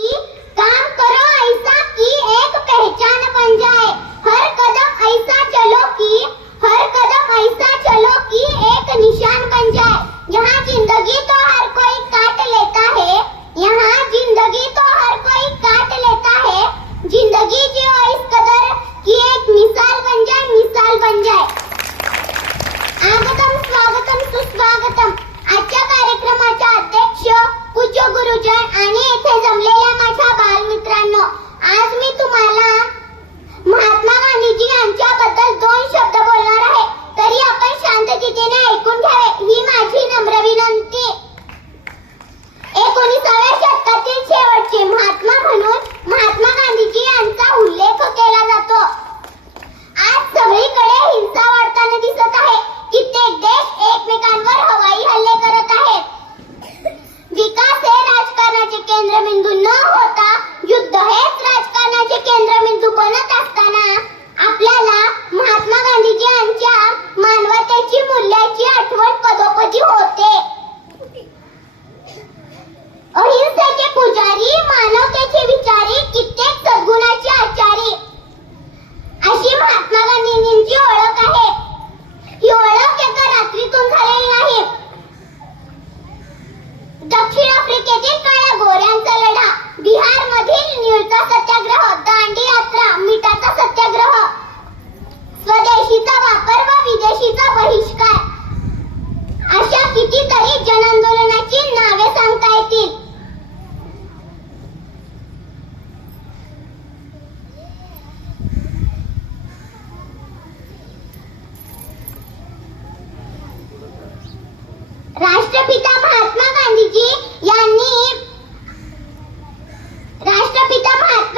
काम करो ऐसा कि एक पहचान बन जाए, हर कदम ऐसा चलो कि हर कदम ऐसा चलो कि एक निशान बन जाए। यहाँ जिंदगी तो हर कोई काट लेता है, यहाँ जिंदगी तो हर कोई काट लेता है, जिंदगी जियो इस कदर कि एक मिसाल बन जाए, मिसाल बन जाए। आगतम स्वागतम सुस्वागतम। आजच्या कार्यक्रमाच्या अध्यक्ष पूज्य गुरुजन आणि येथे जमलेल्या माझ्या बालमित्रांनो, आज मी तुम्हाला महात्मा गांधीजी यांच्याबद्दल 2 शब्द बोलणार आहे, तरी आपण शांततेने ऐकून घ्यावे ही माझी नम्र विनंती। 19व्या शतकातील शेवटचे महात्मा म्हणून महात्मा गांधीजी यांचा उल्लेख केला जातो। आज सगळीकडे हिंसा वाढताना दिसत आहे, कित्येक देश एकमेकांवर हवाई हल्ले करत आहेत। विकास हे राजकारणाचे केंद्रबिंदू न होता युद्ध हेच राजकारणाचे केंद्रबिंदू बनत असताना आपल्याला महात्मा गांधीजी यांच्या मानवतेची मूल्याची आठवण पदोपदी होते। अहिंसेचे पुजारी, मानवतेचे विचारी, कित्येक सद्गुणाचे आचारी अशी महात्मा गांधींची ओळख आहे। ही ओळख एका रात्रीतून झालेली नाही। दक्षिण आफ्रिकेतील काळ्या गोऱ्यांचा लढा, बिहार मधील नीळचा सत्याग्रह, दांडी यात्रा, मिठाचा सत्याग्रह, स्वदेशीचा वापर व विदेशीचा बहिष्कार अशा कितीतरी जनआंदोलनाची नावे सांगता येतील। राष्ट्रपिता महात्मा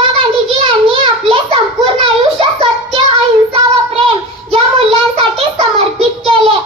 गांधीजी यांनी आपले संपूर्ण आयुष्य सत्य, अहिंसा व प्रेम या मूल्यांसाठी समर्पित केले।